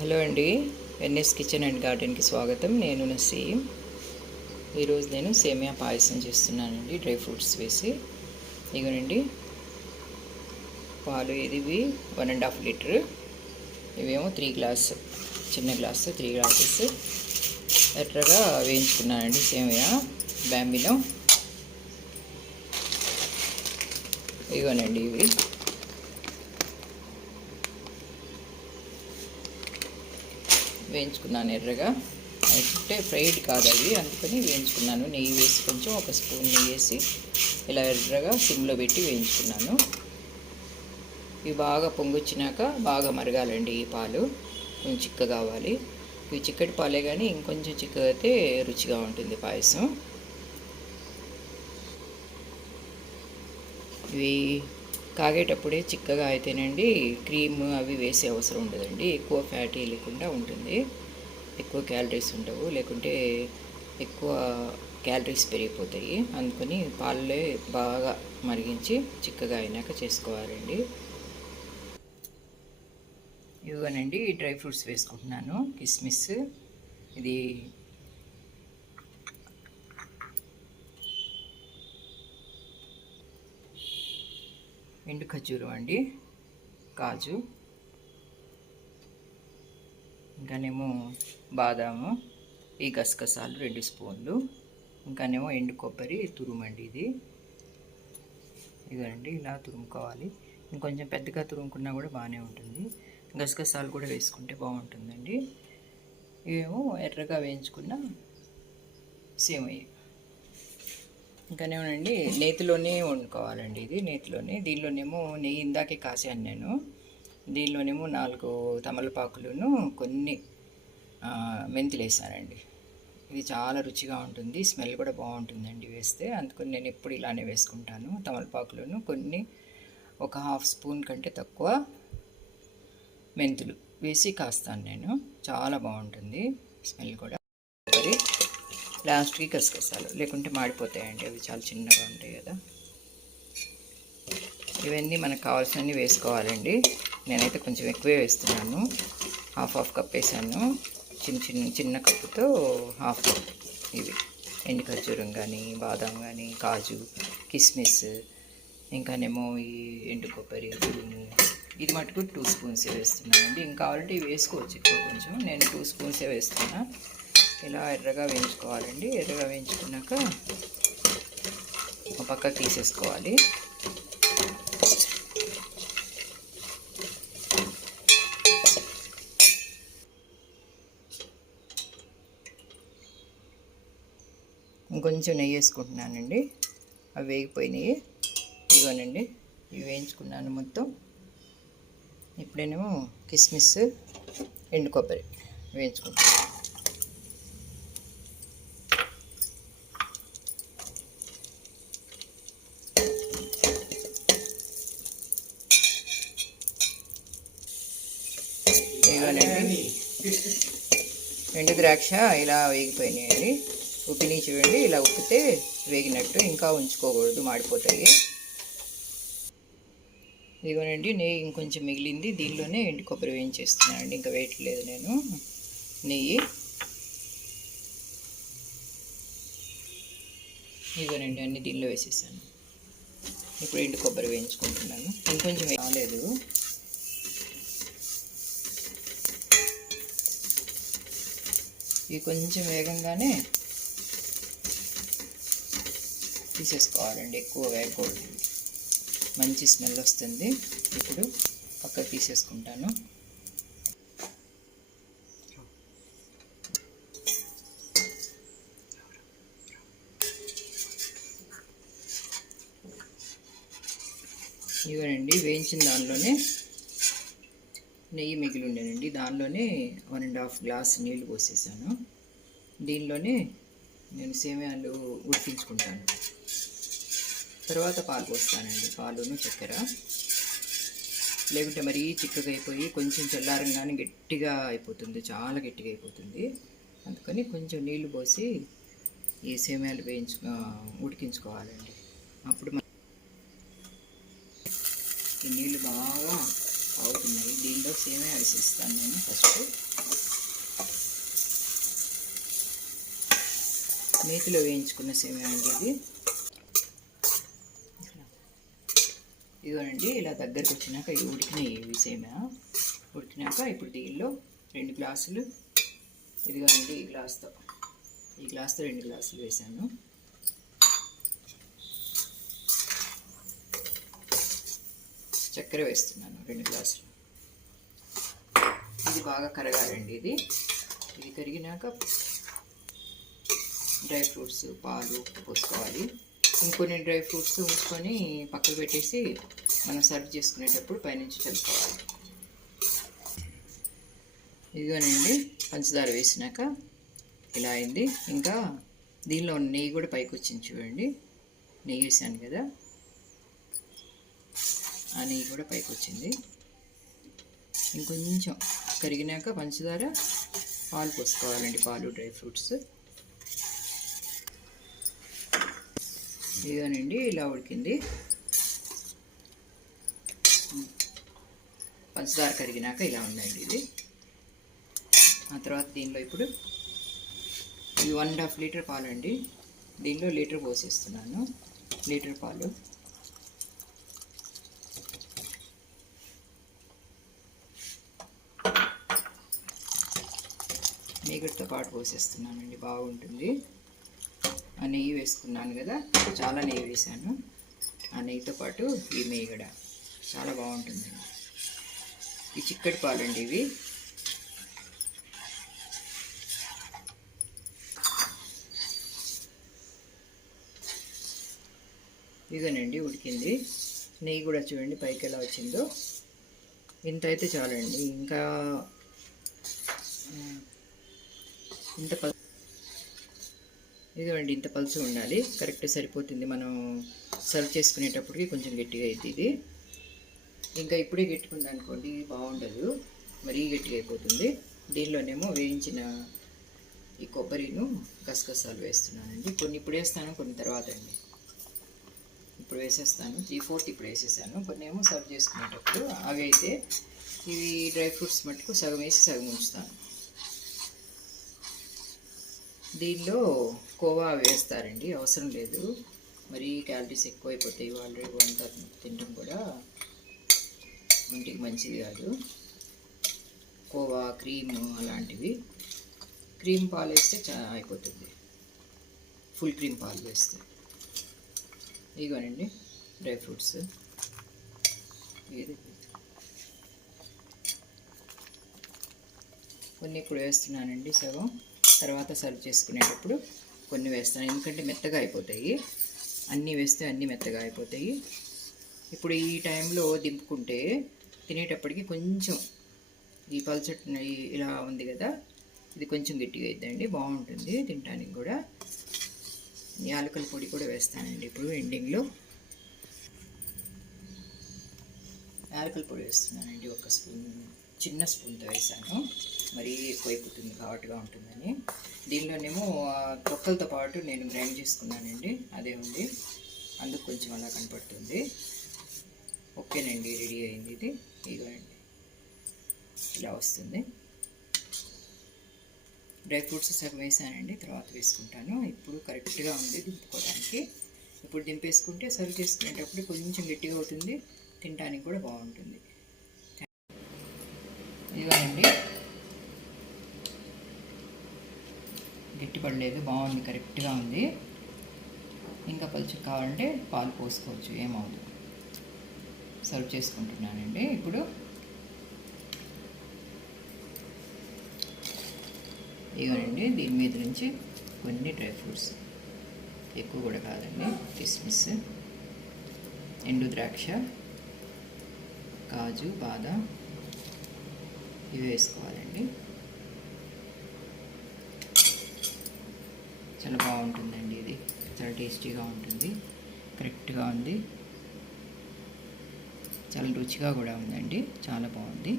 Hello అండి, NS kitchen and గార్డెన్కి స్వాగతం. నేను నసీం. ఈరోజు నేను సేమియా పాయసం చేస్తున్నానండి, డ్రై ఫ్రూట్స్ వేసి. ఇగోనండి పాలు, ఇది 1.5 లీటర్, ఇవేమో 3 గ్లాస్, చిన్న గ్లాసు 3 గ్లాసెస్ ఎర్రగా వేయించుకున్నానండి సేమియా బ్యాంబినో. ఇగోనండి ఇవి వేయించుకున్నాను ఎర్రగా. అంటే ఫ్రైడ్ కాదు అవి, అందుకని వేయించుకున్నాను. నెయ్యి వేసి కొంచెం ఒక స్పూన్ నెయ్యి వేసి ఇలా ఎర్రగా సిమ్లో పెట్టి వేయించుకున్నాను. ఇవి బాగా పొంగొచ్చినాక బాగా మరగాలండి. ఈ పాలు కొంచెం చిక్కగా కావాలి. ఇవి చిక్కటి పాలే కానీ ఇంకొంచెం చిక్కగా అయితే రుచిగా ఉంటుంది పాయసం. ఇవి కాగేటప్పుడే చిక్కగా అయితేనండి క్రీమ్ అవి వేసే అవసరం ఉండదండి. ఎక్కువ ఫ్యాటీ లేకుండా ఉంటుంది, ఎక్కువ క్యాలరీస్ ఉండవు. లేకుంటే ఎక్కువ క్యాలరీస్ పెరిగిపోతాయి. అందుకని పాలే బాగా మరిగించి చిక్కగా అయినాక చేసుకోవాలండి. ఇవ్వనండి డ్రై ఫ్రూట్స్ వేసుకుంటున్నాను. కిస్మిస్, ఇది ఎండు ఖర్జూరం అండి, కాజు, ఇంకానేమో బాదాము, ఈ గసగసాలు 2 స్పూన్లు, ఇంకానేమో ఎండు కొబ్బరి తురుమండి. ఇదండి ఇలా తురుముకోవాలి. ఇంకొంచెం పెద్దగా తురుముకున్నా కూడా బాగానే ఉంటుంది. గసగసాలు కూడా వేసుకుంటే బాగుంటుందండి. ఇవేమో ఎర్రగా వేయించుకున్న సేమియా. ఇంకానేమోనండి నేతిలోనే వండుకోవాలండి. ఇది నేతిలోనే. దీనిలోనేమో నెయ్యి ఇందాకే కాసాను నేను. దీనిలోనేమో 4 తమలపాకులను కొన్ని మెంతులు వేసానండి. ఇది చాలా రుచిగా ఉంటుంది, స్మెల్ కూడా బాగుంటుందండి వేస్తే. అందుకని నేను ఎప్పుడు ఇలానే వేసుకుంటాను. తమలపాకులను కొన్ని, ఒక 1/2 స్పూన్ కంటే తక్కువ మెంతులు వేసి కాస్తాను నేను. చాలా బాగుంటుంది స్మెల్ కూడా. మరి లాస్ట్కి గసగసాలు, లేకుంటే మాడిపోతాయండి, అవి చాలా చిన్నగా ఉంటాయి కదా. ఇవన్నీ మనకు కావాల్సినవి వేసుకోవాలండి. నేనైతే కొంచెం ఎక్కువే వేస్తున్నాను. హాఫ్ కప్ వేసాను. చిన్న కప్పుతో హాఫ్ కప్. ఇవి ఎండు ఖర్జూరం కానీ, బాదం కానీ, కాజు, కిస్మిస్, ఇంకానేమో ఈ ఎండు కొబ్బరి తురుము. ఇది మటుకు 2 స్పూన్సే వేస్తున్నానండి. ఇంకా కావాలంటే ఇవి వేసుకోవచ్చు ఎక్కువ కొంచెం. నేను 2 స్పూన్సే వేస్తున్నా. ఇలా ఎర్రగా వేయించుకోవాలండి. ఎర్రగా వేయించుకున్నాక ఒక పక్కకు తీసేసుకోవాలి. ఇంకొంచెం నెయ్యి వేసుకుంటున్నానండి. అవి వేగిపోయినాయి. ఇవ్వనండి, ఇవి వేయించుకున్నాను మొత్తం. ఇప్పుడేనేమో కిస్మిస్, ఎండు కొబ్బరి వేయించుకుంటాను. ఇవ్వనండి ఎండు ద్రాక్ష ఇలా వేగిపోయినాయండి. ఉప్పిని చూడండి, ఇలా ఉప్పితే వేగినట్టు. ఇంకా ఉంచుకోకూడదు, మాడిపోతాయి. ఇదిగోనండి నెయ్యి ఇంకొంచెం మిగిలింది. దీనిలోనే ఎండు కొబ్బరి వేయించేస్తున్నానండి. ఇంకా వేయట్లేదు నేను నెయ్యి. ఇదిగోనండి అన్ని దీనిలో వేసేసాను. ఇప్పుడు ఎండు కొబ్బరి వేయించుకుంటున్నాను. ఇంకొంచెం రాలేదు. ఇవి కొంచెం వేగంగానే తీసేసుకోవాలండి, ఎక్కువ వేగకూడదు, మంచి స్మెల్ వస్తుంది. ఇప్పుడు పక్కకు తీసేసుకుంటాను. ఇవనండి వేయించిన దానిలోనే నెయ్యి మిగిలి ఉండేనండి. దానిలోనే 1.5 గ్లాస్ నీళ్లు పోసేసాను. దీనిలోనే నేను సేమియాలు ఉడికించుకుంటాను. తర్వాత పాలు పోస్తానండి, పాలును చక్కెర. లేకుంటే మరీ చిక్కగా అయిపోయి కొంచెం చల్లారంగానే గట్టిగా అయిపోతుంది, చాలా గట్టిగా అయిపోతుంది. అందుకని కొంచెం నీళ్లు పోసి ఈ సేమియాలు ఉడికించుకోవాలండి. అప్పుడు ఈ నీళ్ళు బాగా అవుతున్నాయి. దీనిలో సేమే వేసేస్తాను నేను ఫస్ట్. నేతిలో వేయించుకున్న సేమే అండి ఇది. ఇదిగోనండి, ఇలా దగ్గరకు వచ్చినాక ఇవి ఉడికినాయి. ఇవి సేమే ఉడికినాక ఇప్పుడు దీనిలో 2 గ్లాసులు, ఇదిగోనండి ఈ గ్లాస్తో 2 గ్లాసులు వేసాను. చక్కెర వేస్తున్నాను 2 గ్లాసులు. ఇది బాగా కరగాలండి. ఇది కరిగినాక డ్రై ఫ్రూట్స్, పాలు పోసుకోవాలి. ఇంకొన్ని డ్రై ఫ్రూట్స్ ఉంచుకొని పక్కకు పెట్టేసి మనం సర్వ్ చేసుకునేటప్పుడు పైనుంచి చల్లుకోవాలి. ఇదిగోనండి, పంచదార వేసినాక ఇలా అయింది. ఇంకా దీనిలో నెయ్యి కూడా పైకి వచ్చింది చూడండి. నెయ్యి వేసాను కదా, ఆ నెయ్యి కూడా పైకి వచ్చింది. ఇంకొంచెం కరిగినాక పంచదార, పాలు పోసుకోవాలండి. పాలు, డ్రై ఫ్రూట్స్. ఇదిగోనండి, ఇలా ఉడికింది. పంచదార కరిగినాక ఇలా ఉందండి ఇది. ఆ తర్వాత దీనిలో ఇప్పుడు ఇది 1.5 లీటర్ పాలు అండి. దీనిలో లీటర్ పోసేస్తున్నాను. లీటర్ పాలు మీగడతో పాటు పోసేస్తున్నానండి, బాగుంటుంది. ఆ నెయ్యి వేసుకున్నాను కదా, చాలా నెయ్యి వేసాను. ఆ నెయ్యితో పాటు ఈ మీగడ చాలా బాగుంటుందండి. ఈ చిక్కటి పాలండి ఇవి. ఇదేనండి ఉడికింది. నెయ్యి కూడా చూడండి పైకి ఎలా వచ్చిందో. ఇంత అయితే చాలండి. ఇంకా ఇంత ఇదిగోండి, ఇంత పలుసు ఉండాలి. కరెక్ట్ సరిపోతుంది. మనం సర్వ్ చేసుకునేటప్పటికి కొంచెం గట్టిగా అయింది ఇది. ఇంకా ఇప్పుడే గట్టికుంది అనుకోండి బాగుండదు, మరీ గట్టిగా అయిపోతుంది. దీనిలోనేమో వేయించిన ఈ కొబ్బరిను, గసగసాలు వేస్తున్నానండి. కొన్ని ఇప్పుడు వేస్తాను, కొన్ని తర్వాత అండి. ఇప్పుడు వేసేస్తాను. 3/4 ఇప్పుడు వేసేసాను. కొన్ని ఏమో సర్వ్ చేసుకునేటప్పుడు. అవి అయితే ఇవి డ్రై ఫ్రూట్స్ మట్టుకు సగం వేసి సగం ఉంచుతాను. దీనిలో కోవా వేస్తారండి, అవసరం లేదు. మరి క్యాలరీస్ ఎక్కువైపోతాయి. వాళ్ళు అంతా తినడం కూడా ఒంటికి మంచిది కాదు. కోవా, క్రీము అలాంటివి. క్రీమ్ పాలు వేస్తే అయిపోతుంది, ఫుల్ క్రీమ్ పాలు వేస్తే. ఇదిగోనండి డ్రై ఫ్రూట్స్. కొన్ని ఇప్పుడు వేస్తున్నానండి సగం. తర్వాత సర్వ్ చేసుకునేటప్పుడు కొన్ని వేస్తాను, ఎందుకంటే మెత్తగా అయిపోతాయి. అన్నీ వేస్తే అన్నీ మెత్తగా అయిపోతాయి. ఇప్పుడు ఈ టైంలో దింపుకుంటే తినేటప్పటికి కొంచెం ఈ పల్చట్ ఇలా ఉంది కదా, ఇది కొంచెం గట్టిగా అయిద్దండి, బాగుంటుంది తినడానికి కూడా. యాలకుల పొడి కూడా వేస్తానండి ఇప్పుడు ఎండింగ్లో. యాలకుల పొడి వేస్తున్నానండి, 1 స్పూన్, చిన్న స్పూన్తో వేసాను. మరీ ఎక్కువైపోతుంది, ఘాటుగా ఉంటుందని. దీనిలోనేమో తొక్కలతో పాటు నేను గ్రైండ్ చేసుకున్నానండి, అదే ఉంది, అందుకు కొంచెం అలా కనపడుతుంది. ఓకేనండి, రెడీ అయింది ఇది. ఇదిగోండి ఇలా వస్తుంది. డ్రై ఫ్రూట్స్ సగం వేసానండి, తర్వాత వేసుకుంటాను. ఇప్పుడు కరెక్ట్గా ఉంది దింపుకోవడానికి. ఇప్పుడు దింపేసుకుంటే సర్వ్ చేసుకునేటప్పుడు కొంచెం గట్టిగా అవుతుంది, తినడానికి కూడా బాగుంటుంది. ఇదిగోనండి, గట్టి పడలేదు, బాగుంది, కరెక్ట్గా ఉంది. ఇంకా పలుచగా కావాలంటే పాలు పోసుకోవచ్చు, ఏమవుతుంది. సర్వ్ చేసుకుంటున్నానండి ఇప్పుడు. ఇవ్వండి, దీని మీద నుంచి కొన్ని డ్రై ఫ్రూట్స్, ఎక్కువ కూడా కాదండి, కిస్మిస్, ఎండు ద్రాక్ష, కాజు, బాదం ఇవి వేసుకోవాలండి. చాలా బాగుంటుందండి ఇది, చాలా టేస్టీగా ఉంటుంది, కరెక్ట్గా ఉంది, చాలా రుచిగా కూడా ఉందండి, చాలా బాగుంది.